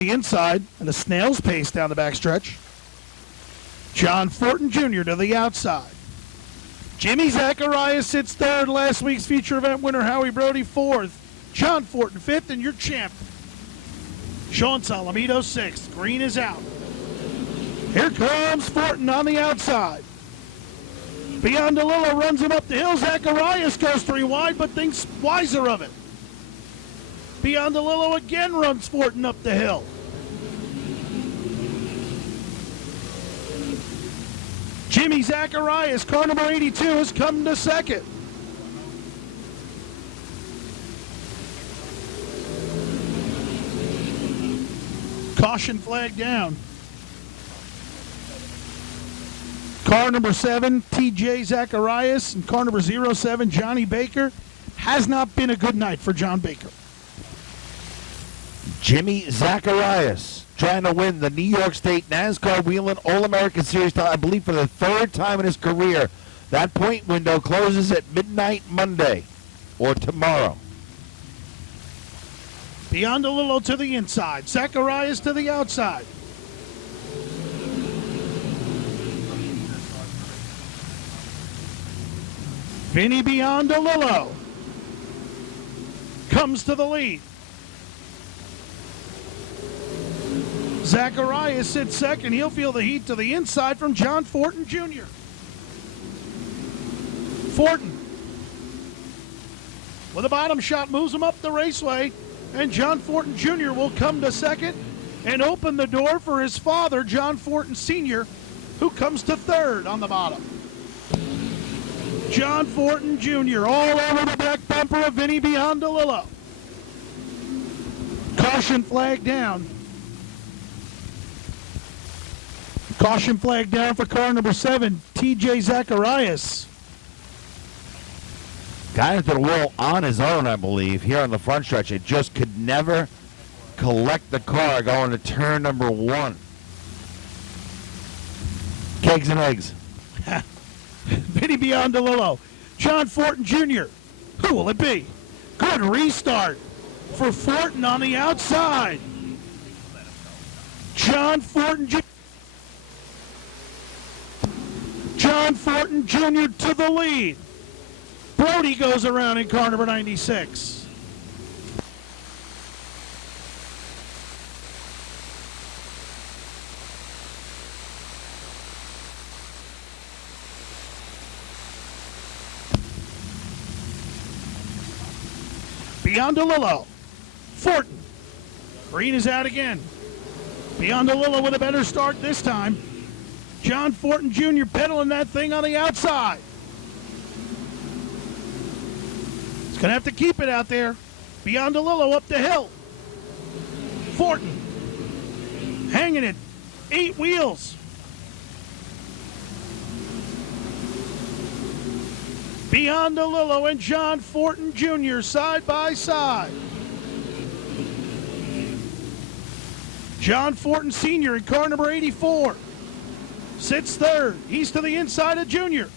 the inside and a snail's pace down the backstretch. John Fortin Jr. to the outside. Jimmy Zacharias sits third. Last week's feature event winner Howie Brody fourth. John Fortin fifth, and your champ, Sean Salamito sixth. Green is out. Here comes Fortin on the outside. Biondolillo runs him up the hill. Zacharias goes 3 wide, but thinks wiser of it. Biondolillo again runs Fortin up the hill. Jimmy Zacharias, car number 82, has come to second. Caution flag down. Car number 7, TJ Zacharias, and car number 07, Johnny Baker. Has not been a good night for John Baker. Jimmy Zacharias trying to win the New York State NASCAR Whelen All-American Series title, I believe for the 3rd time in his career. That point window closes at midnight Monday or tomorrow. Biondolillo to the inside. Zacharias to the outside. Vinny Biondolillo comes to the lead. Zacharias sits second. He'll feel the heat to the inside from John Fortin Jr. Fortin with a bottom shot moves him up the raceway, and John Fortin Jr. will come to second and open the door for his father, John Fortin Sr., who comes to third on the bottom. John Fortin Jr. all over the back bumper of Vinny Biondolillo. Caution flag down. Caution flag down for car number 7, TJ Zacharias. Got into the wall on his own, I believe, here on the front stretch. It just could never collect the car going to turn number 1. Kegs and eggs. Vinny Biondolillo. John Fortin Jr. Who will it be? Good restart for Fortin on the outside. John Fortin Jr. John Fortin Jr. to the lead. Brody goes around in car number 96. Biondolillo. Fortin. Green is out again. Biondolillo with a better start this time. John Fortin Jr. pedaling that thing on the outside. He's going to have to keep it out there. Biondolillo up the hill. Fortin hanging it. 8 wheels. Biondolillo and John Fortin Jr. side by side. John Fortin Sr. in car number 84. Sits third. He's to the inside of Junior.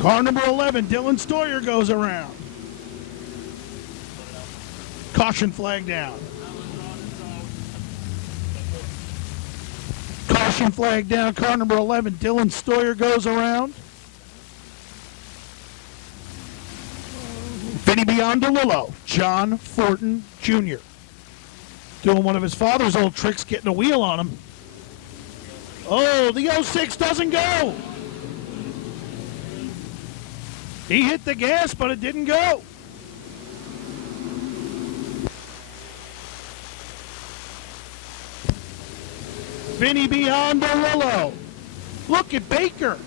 Car number 11, Dylan Stoyer goes around. Caution flag down. Caution flag down. Car number 11, Dylan Stoyer goes around. Vinny Biondolillo, John Fortin Jr. Doing one of his father's old tricks, getting a wheel on him. Oh, the 06 doesn't go. He hit the gas, but it didn't go. Vinny Biondolillo. Look at Baker.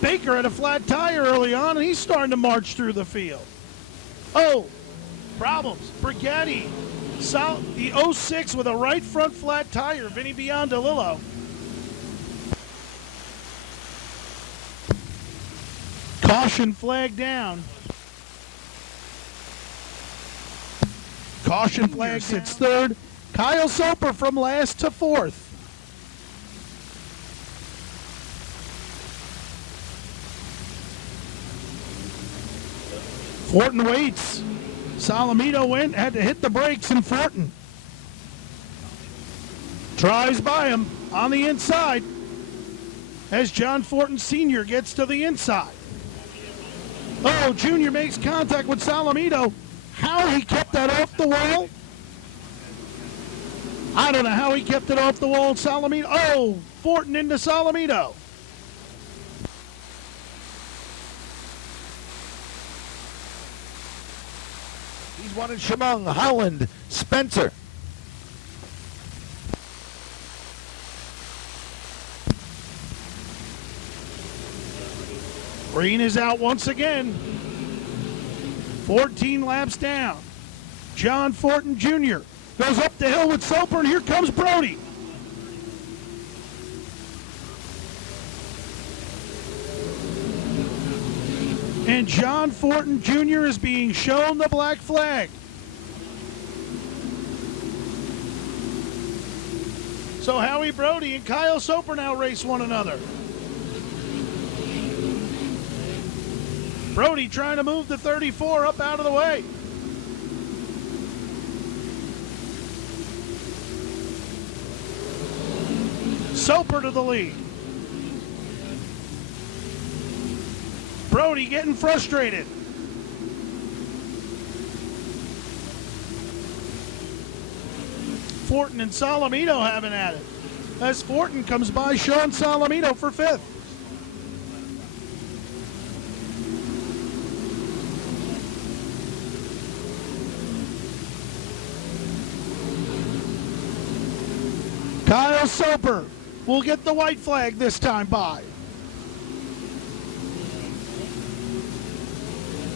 Baker had a flat tire early on, and he's starting to march through the field. Oh, problems. Brigetti. The 06 with a right front flat tire, Vinny Biondolillo. Caution flag down. Caution flag sits third. Kyle Soper from last to fourth. Fortin waits. Salamito went, had to hit the brakes, and Fortin tries by him on the inside as John Fortin Sr. gets to the inside. Oh, Junior makes contact with Salamito. How he kept that off the wall? I don't know how he kept it off the wall. Salamito. Oh, Fortin into Salamito. He's won in Chemung, Holland, Spencer. Green is out once again. 14 laps down. John Fortin Jr. goes up the hill with Soper, and here comes Brody. And John Fortin Jr. is being shown the black flag. So Howie Brody and Kyle Soper now race one another. Brody trying to move the 34 up out of the way. Soper to the lead. Brody getting frustrated. Fortin and Salamito having at it. As Fortin comes by Sean Salamito for fifth. Kyle Soper will get the white flag this time by.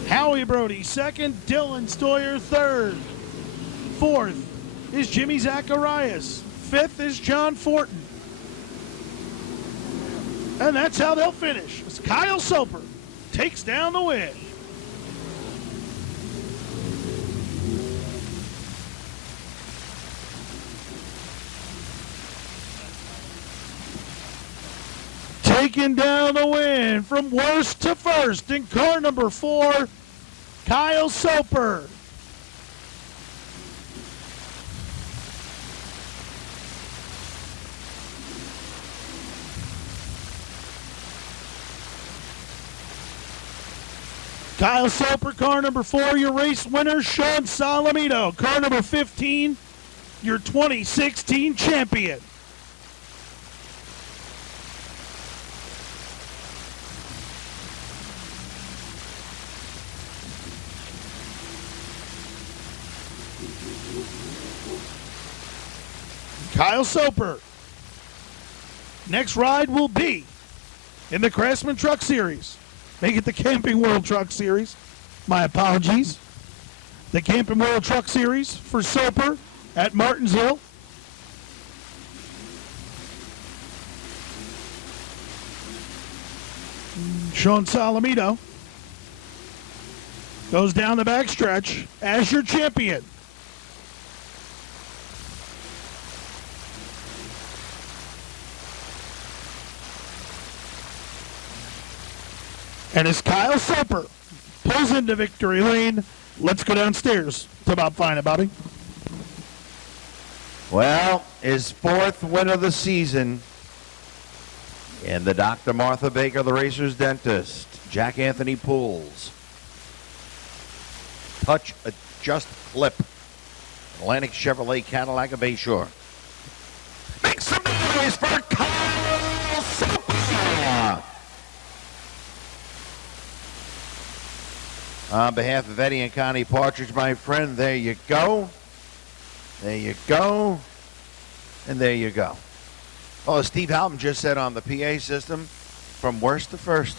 Howie Brody second, Dylan Stoyer third. Fourth is Jimmy Zacharias. Fifth is John Fortin. And that's how they'll finish. As Kyle Soper takes down the win. Taking down the win from worst to first in car number 4, Kyle Soper. Kyle Soper, car number 4, your race winner, Sean Salamito. Car number 15, your 2016 champion. Kyle Soper. Next ride will be in the Craftsman Truck Series. Make it the Camping World Truck Series. My apologies. The Camping World Truck Series for Soper at Martinsville. Sean Salamito goes down the backstretch as your champion. And as Kyle Soper pulls into victory lane, let's go downstairs to Bob Fine, Bobby. Well, his 4th win of the season. And the Dr. Martha Baker, the racer's dentist, Jack Anthony Pools. Touch, adjust, clip. Atlantic Chevrolet Cadillac of Bayshore. Make some noise for Kyle Soper! On behalf of Eddie and Connie Partridge, my friend, there you go. There you go. And there you go. Oh, Steve Halton just said on the PA system, from worst to first.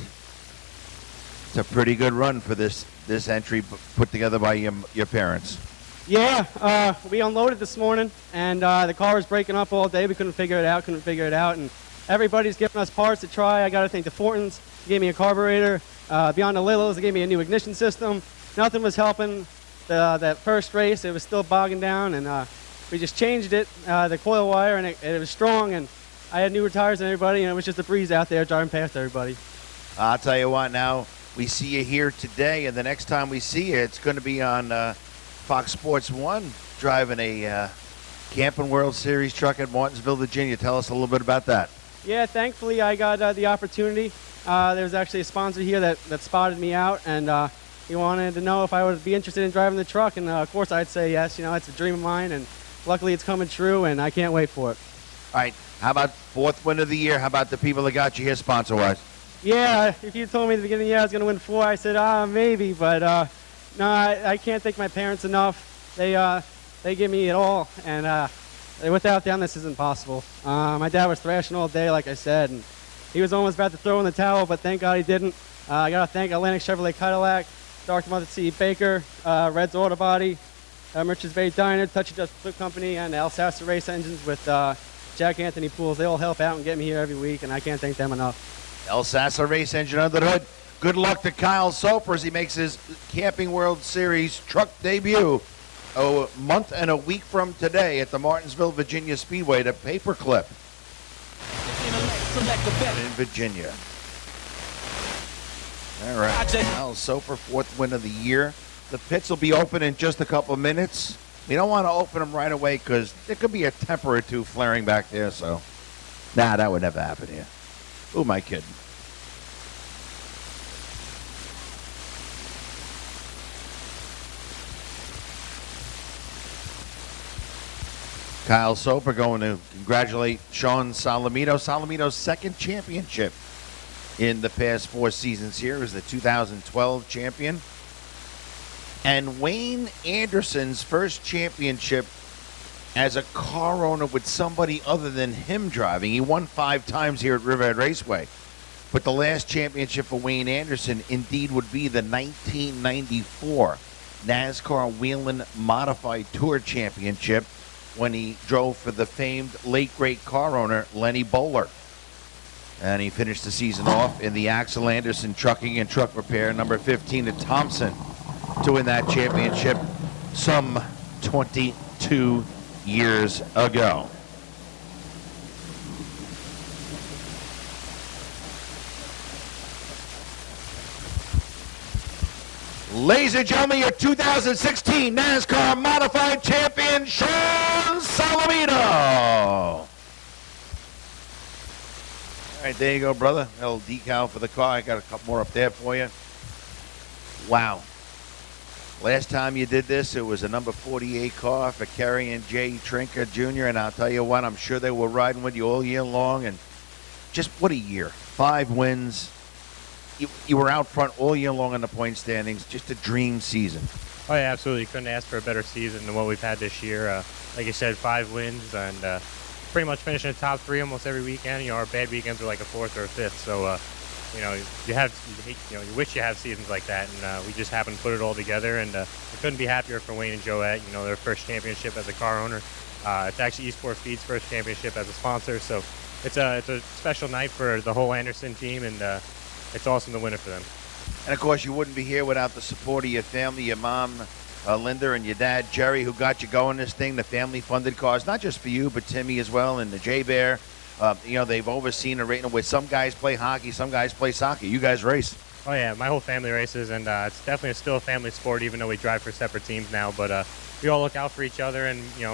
It's a pretty good run for this entry put together by your parents. Yeah, we unloaded this morning, and the car was breaking up all day. We couldn't figure it out, and everybody's giving us parts to try. I got to thank the Fortins. They gave me a carburetor. Beyond the Lillos, they gave me a new ignition system. Nothing was helping that first race. It was still bogging down, and we just changed it, the coil wire, and it was strong, and I had newer tires than everybody, and it was just a breeze out there driving past everybody. I'll tell you what now, we see you here today, and the next time we see you, it's going to be on Fox Sports 1 driving a Camping World Series truck at Martinsville, Virginia. Tell us a little bit about that. Yeah, thankfully I got the opportunity. There was actually a sponsor here that spotted me out, and he wanted to know if I would be interested in driving the truck, and of course I'd say yes. You know, it's a dream of mine, and luckily it's coming true, and I can't wait for it. All right, how about fourth win of the year? How about the people that got you here sponsor-wise? Yeah, if you told me at the beginning of the year I was going to win 4, I said, maybe, but no, I can't thank my parents enough. They give me it all, and without them, this isn't possible. My dad was thrashing all day, like I said, and he was almost about to throw in the towel, but thank God he didn't. I got to thank Atlantic Chevrolet Cadillac, Dr. Mother C. Baker, Red's Auto Body, Merchants Bay Diner, Touchy Justice Flip Company, and El Sassa Race Engines with Jack Anthony Pools. They all help out and get me here every week, and I can't thank them enough. El Sassa Race Engine under the hood. Good luck to Kyle Soper as he makes his Camping World Series truck debut a month and a week from today at the Martinsville, Virginia Speedway to Paperclip in Virginia. All right, Kyle Soper, fourth win of the year. The pits will be open in just a couple minutes. We don't want to open them right away because there could be a temper or two flaring back there. So, that would never happen here. Who am I kidding? Kyle Soper going to congratulate Sean Salamito. Salamito's second championship in the past 4 seasons here is the 2012 champion. And Wayne Anderson's first championship as a car owner with somebody other than him driving. He won 5 times here at Riverhead Raceway. But the last championship for Wayne Anderson indeed would be the 1994 NASCAR Whelen Modified Tour Championship when he drove for the famed late great car owner Lenny Bowler. And he finished the season off in the Axel Anderson Trucking and Truck Repair, number 15 at Thompson, to win that championship some 22 years ago. Ladies and gentlemen, your 2016 NASCAR Modified Champion, Sean Salamito. All right, there you go, brother. A little decal for the car. I got a couple more up there for you. Wow. Last time you did this, it was a number 48 car for Kerry and Jay Trinker Jr., and I'll tell you what, I'm sure they were riding with you all year long, and just what a year. 5 wins. You were out front all year long in the point standings. Just a dream season. Oh, yeah, absolutely. Couldn't ask for a better season than what we've had this year. Like you said, 5 wins and pretty much finishing the top 3 almost every weekend. You know, our bad weekends are like a 4th or a 5th. So, you wish you have seasons like that, and we just happened to put it all together. And we couldn't be happier for Wayne and Joette. You know, their first championship as a car owner. It's actually Eastport Feed's first championship as a sponsor. So it's a special night for the whole Anderson team, and it's awesome to win it for them. And, of course, you wouldn't be here without the support of your family, your mom, Linda, and your dad, Jerry, who got you going this thing, the family-funded cars, not just for you, but Timmy as well, and the J-Bear. They've overseen a race where some guys play hockey, some guys play soccer. You guys race. Oh, yeah, my whole family races, and it's definitely still a family sport, even though we drive for separate teams now. But we all look out for each other, and, we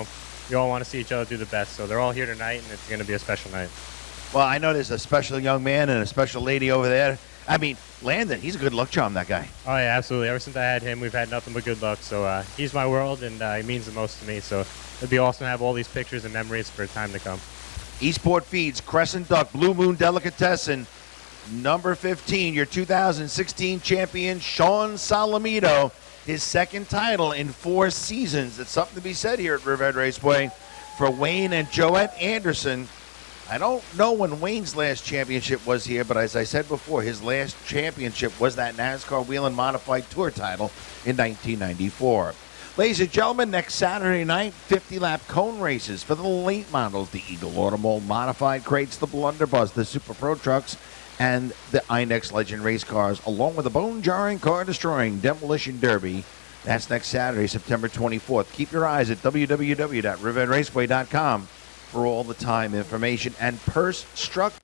all want to see each other do the best. So they're all here tonight, and it's going to be a special night. Well, I know there's a special young man and a special lady over there. I mean, Landon, he's a good luck charm, that guy. Oh, yeah, absolutely. Ever since I had him, we've had nothing but good luck. So he's my world, and he means the most to me. So it'd be awesome to have all these pictures and memories for time to come. Eastport Feeds, Crescent Duck, Blue Moon Delicatessen, number 15, your 2016 champion, Sean Salamito, his second title in 4 seasons. It's something to be said here at Riverhead Raceway for Wayne and Joette Anderson. I don't know when Wayne's last championship was here, but as I said before, his last championship was that NASCAR Whelen Modified Tour title in 1994. Ladies and gentlemen, next Saturday night, 50-lap cone races for the late models, the Eagle Automold Modified Crates, the Blunderbuss, the Super Pro Trucks, and the Inex Legend race cars, along with the bone-jarring, car-destroying Demolition Derby. That's next Saturday, September 24th. Keep your eyes at www.riverheadraceway.com for all the time information and purse struck